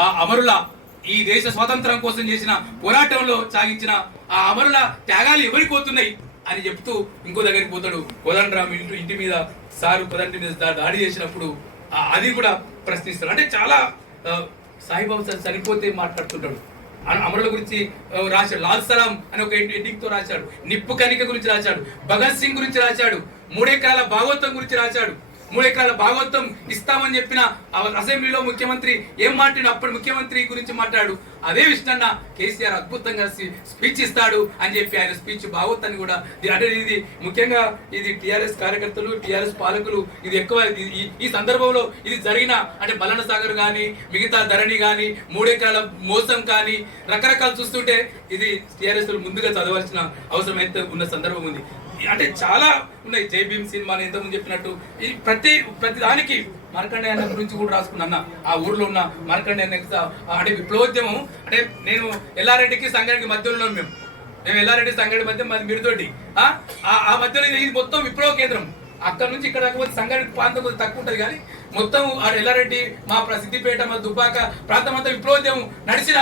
ఆ అమరుల ఈ దేశ స్వాతంత్రం కోసం చేసిన పోరాటంలో సాగించిన ఆ అమరుల త్యాగాలు ఎవరికి పోతున్నాయి అని చెప్తూ ఇంకో దగ్గరికి పోతాడు. కోదండరామ్ ఇంటి ఇంటి మీద సారు పదంటి మీద దాడి చేసినప్పుడు అది కూడా ప్రశ్నిస్తాడు. అంటే చాలా సాయిబాబు సార్ చనిపోతే మాట్లాడుతుంటాడు. అమరుల గురించి రాశాడు. లాల్ సలాం అని ఒక ఎడ్డింగ్తో రాశాడు. నిప్పు కనిక గురించి రాశాడు. భగత్ సింగ్ గురించి రాశాడు. మూడెకరాల భాగవతం గురించి రాశాడు. మూడెకరాల భాగవతం ఇస్తామని చెప్పిన ఆ అసెంబ్లీలో ముఖ్యమంత్రి ఏం మాట్లాడు? అప్పటి ముఖ్యమంత్రి గురించి మాట్లాడు. అదే విషయాన్న కేసీఆర్ అద్భుతంగా స్పీచ్ ఇస్తాడు అని చెప్పి ఆయన స్పీచ్ భాగవతాన్ని కూడా ఇది- అంటే ఇది ముఖ్యంగా ఇది టిఆర్ఎస్ కార్యకర్తలు టిఆర్ఎస్ పాలకులు ఇది ఎక్కువ ఈ- ఈ సందర్భంలో ఇది జరిగిన అంటే బలన సాగర్ కానీ మిగతా ధరణి కానీ మూడెకరాల మోసం కానీ రకరకాలు చూస్తుంటే ఇది టిఆర్ఎస్ ముందుగా చదవాల్సిన అవసరం అయితే ఉన్న సందర్భం ఉంది. అంటే చాలా ఉన్నాయి. జై సినిమా ఇంతకుముందు చెప్పినట్టు. ఈ ప్రతి ప్రతి దానికి మార్కండే అన్న గురించి కూడా రాసుకున్నా అన్న. ఆ ఊర్లో ఉన్న మార్కండే అన్న అంటే విప్లవోద్యమం. అంటే నేను ఎల్లారెడ్డికి సంఘానికి మధ్యలో మేము. మేము ఎల్లారెడ్డి సంఘాడి మధ్య మాది మీరుతోటి. ఆ? ఆ- మధ్యలో ఇది మొత్తం విప్లవ కేంద్రం. అక్కడ నుంచి ఇక్కడ రాకపోతే సంఘానికి ప్రాంతం కొద్దిగా తక్కువ ఉంటుంది కానీ మొత్తం ఆ ఎల్లారెడ్డి మా ప్రసిద్ధిపేట మా దుబ్బాక ప్రాంతం అంతా విప్లవోద్యమం. నడిచిన